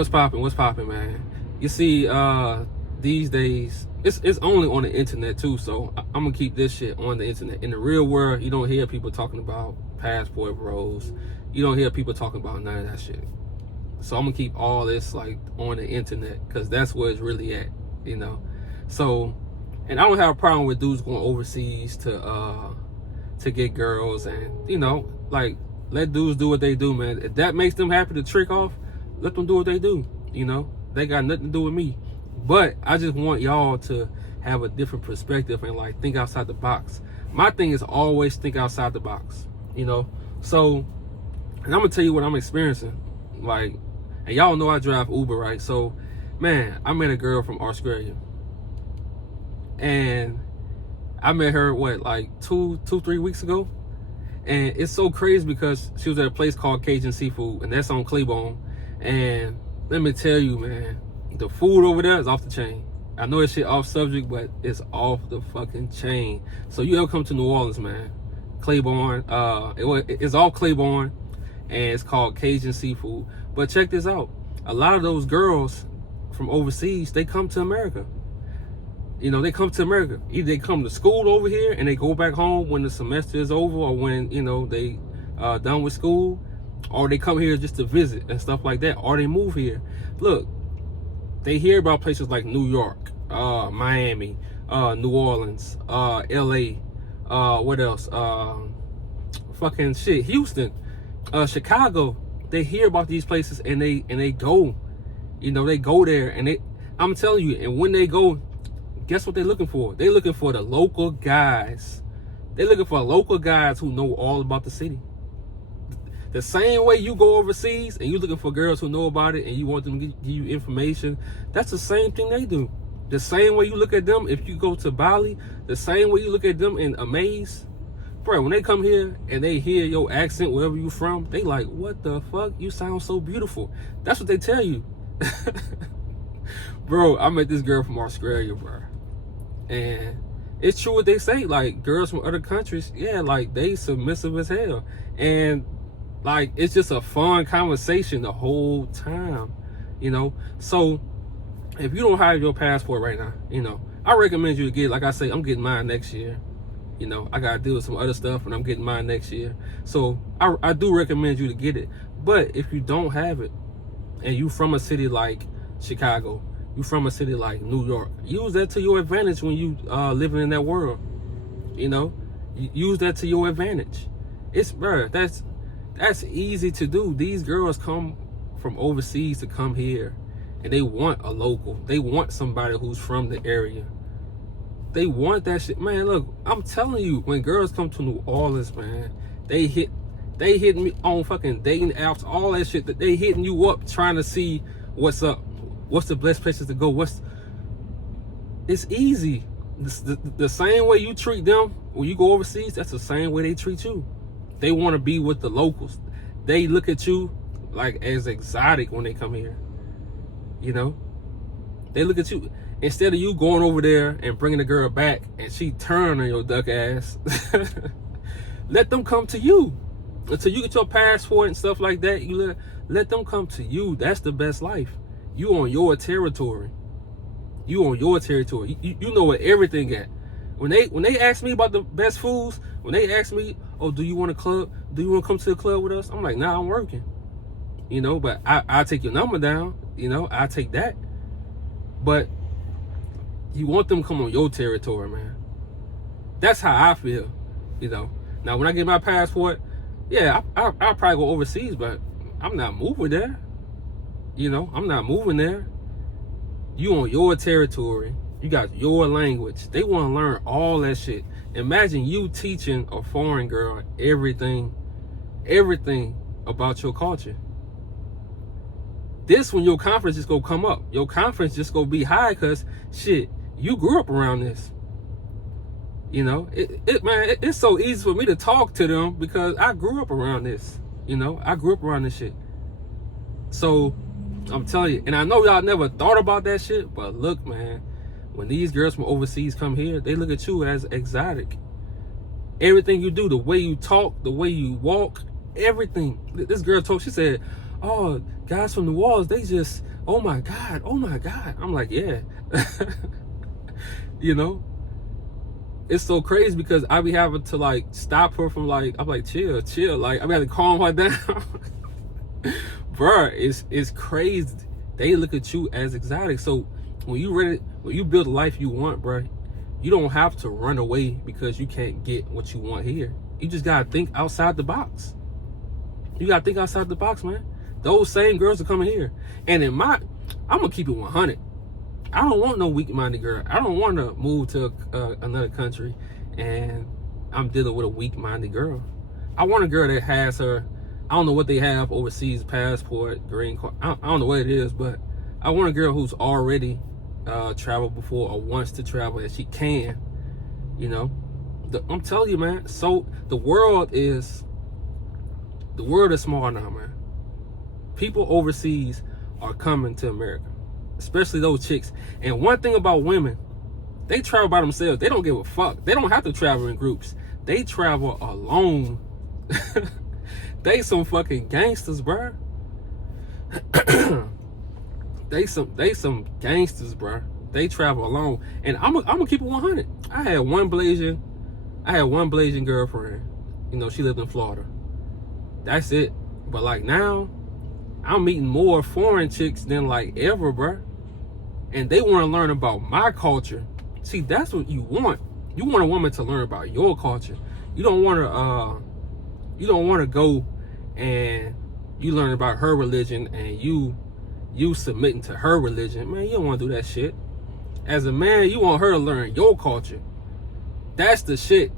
What's popping, man? You see, these days, it's only on the internet too, so I'm gonna keep this shit on the internet. In the real world, you don't hear people talking about passport bros. You don't hear people talking about none of that shit. So I'm gonna keep all this like on the internet, because that's where it's really at, you know. So, and I don't have a problem with dudes going overseas to get girls, and you know, like, let dudes do what they do, man. If that makes them happy to trick off, let them do what they do. You know, they got nothing to do with me. But I just want y'all to have a different perspective and like think outside the box. My thing is always think outside the box, you know. So, and I'm gonna tell you what I'm experiencing. Like, and y'all know I drive Uber, right? So, man, I met a girl from Australia, and I met her like 3 weeks ago. And it's so crazy because she was at a place called Cajun Seafood, and that's on Claiborne. And let me tell you, man, the food over there is off the chain. I know this shit off subject, but it's off the fucking chain. So you ever come to New Orleans, man, Claiborne, it's all Claiborne, and it's called Cajun Seafood. But check this out. A lot of those girls from overseas, they come to America. You know, they come to America. Either they come to school over here and they go back home when the semester is over, or when, you know, they done with school, or they come here just to visit and stuff like that, or they move here. Look, they hear about places like New York, Miami, New Orleans, LA, what else? Fucking shit, Houston, Chicago. They hear about these places and they go. You know, they go there, and I'm telling you, and when they go, guess what they're looking for? They're looking for the local guys. They're looking for local guys who know all about the city. The same way you go overseas and you're looking for girls who know about it and you want them to give you information, that's the same thing they do. The same way you look at them if you go to Bali, the same way you look at them in Amaze. Bro, when they come here and they hear your accent, wherever you from, they like, what the fuck? You sound so beautiful. That's what they tell you. Bro, I met this girl from Australia, bro. And it's true what they say, like, girls from other countries, yeah, like, they submissive as hell. And, like, it's just a fun conversation the whole time, you know? So, if you don't have your passport right now, you know, I recommend you to get, like I say, I'm getting mine next year. You know, I got to deal with some other stuff, and I'm getting mine next year. So, I do recommend you to get it. But if you don't have it, and you from a city like Chicago, you from a city like New York, use that to your advantage when you living in that world. You know, use that to your advantage. It's, bro, that's easy to do. These girls come from overseas to come here, and they want a local. They want somebody who's from the area. They want that shit, man. Look, I'm telling you, when girls come to New Orleans, man, they hit me on fucking dating apps, all that shit. That they hitting you up trying to see what's up. What's the best places to go? It's easy. The same way you treat them when you go overseas, that's the same way they treat you. They want to be with the locals. They look at you like as exotic when they come here. You know? They look at you. Instead of you going over there and bringing the girl back and she turn on your duck ass, let them come to you. Until you get your passport and stuff like that, you let them come to you. That's the best life. You on your territory. You on your territory. You know what everything at. When they ask me about the best foods, when they ask me, oh, do you want a club? Do you want to come to the club with us? I'm like, nah, I'm working. You know, but I'll take your number down. You know, I'll take that. But you want them to come on your territory, man. That's how I feel. You know. Now, when I get my passport, yeah, I'll probably go overseas, but I'm not moving there. You know, I'm not moving there. You on your territory. You got your language. They want to learn all that shit. Imagine you teaching a foreign girl everything about your culture. This when your confidence just gonna come up. Your confidence just gonna be high because, shit, you grew up around this. You know, it's so easy for me to talk to them because I grew up around this. You know, I grew up around this shit. So, I'm telling you, and I know y'all never thought about that shit, but look, man, when these girls from overseas come here, they look at you as exotic. Everything you do, the way you talk, the way you walk, everything. This girl told, she said, oh, guys from New Orleans, they just oh my God, oh my God. I'm like, yeah. You know, it's so crazy because I be having to like stop her from like, I'm like, chill, like I be having to calm her down. Bruh, it's crazy. They look at you as exotic. So when you build a life you want, bruh, you don't have to run away because you can't get what you want here. You just gotta think outside the box. You gotta think outside the box, man. Those same girls are coming here. And I'm gonna keep it 100. I don't want no weak-minded girl. I don't want to move to another country and I'm dealing with a weak-minded girl. I want a girl that has her, I don't know what they have overseas, passport, green card. I don't know what it is, but I want a girl who's already traveled before or wants to travel and she can, you know. I'm telling you, man. So the world is small now, man. People overseas are coming to America, especially those chicks. And one thing about women, they travel by themselves. They don't give a fuck. They don't have to travel in groups. They travel alone. They some fucking gangsters, bruh. they some gangsters, bruh. They travel alone. And I'm gonna keep it 100. I had one Blasian girlfriend. You know, she lived in Florida. That's it. But like now, I'm meeting more foreign chicks than like ever, bruh. And they want to learn about my culture. See, that's what you want. You want a woman to learn about your culture. You don't want to go and you learn about her religion and you submitting to her religion. Man, you don't want to do that shit. As a man, you want her to learn your culture. That's the shit.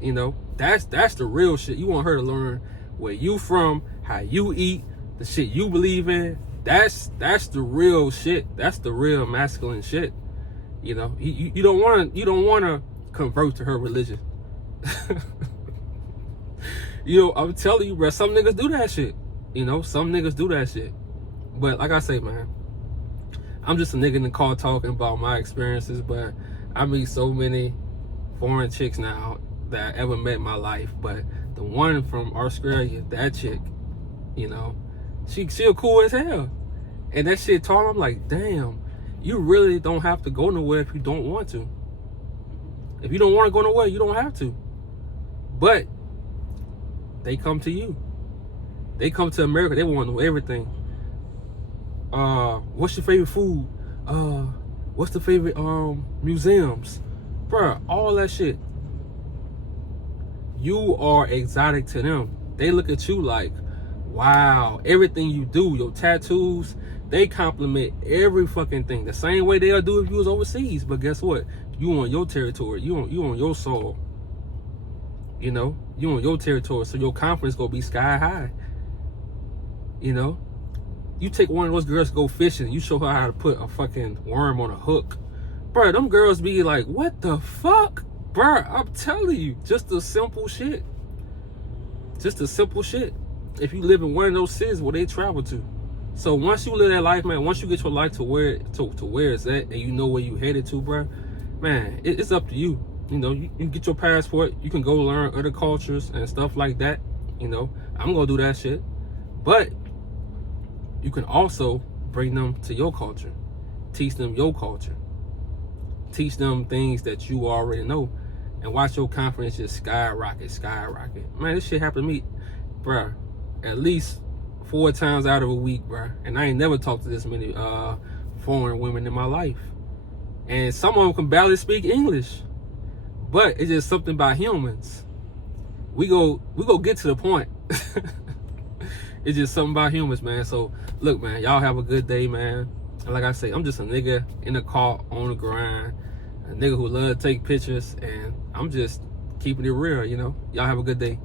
You know, that's the real shit. You want her to learn where you from, how you eat, the shit you believe in. That's the real shit. That's the real masculine shit. You know, you don't want to convert to her religion. You know, I'm telling you, bro, some niggas do that shit. You know, some niggas do that shit. But like I say, man, I'm just a nigga in the car talking about my experiences, but I meet so many foreign chicks now that I ever met in my life. But the one from Australia, that chick, you know, she cool as hell. And that shit taught me, I'm like, damn, you really don't have to go nowhere if you don't want to. If you don't want to go nowhere, you don't have to. But they come to you. They come to America, they want to know everything. What's your favorite food? What's the favorite museums? Bruh, all that shit. You are exotic to them. They look at you like, wow, everything you do, your tattoos, they compliment every fucking thing. The same way they'll do if you was overseas. But guess what? You on your territory. You on your soil. You know? You on your territory. So your confidence gonna be sky high. You know? You take one of those girls to go fishing, you show her how to put a fucking worm on a hook. Bruh, them girls be like, what the fuck? Bruh, I'm telling you, just the simple shit. Just the simple shit. If you live in one of those cities where they travel to. So once you live that life, man, once you get your life to where it's at and you know where you headed to, bruh, man, it's up to you. You know, you can get your passport, you can go learn other cultures and stuff like that. You know, I'm gonna do that shit. But you can also bring them to your culture. Teach them your culture. Teach them things that you already know. And watch your confidence just skyrocket. Man, this shit happened to me, bruh, at least 4 times out of a week, bruh. And I ain't never talked to this many foreign women in my life. And some of them can barely speak English. But it's just something about humans. We go get to the point. It's just something about humans, man. So look, man, y'all have a good day, man. And like I say, I'm just a nigga in the car on the grind, a nigga who love to take pictures, and I'm just keeping it real, you know. Y'all have a good day.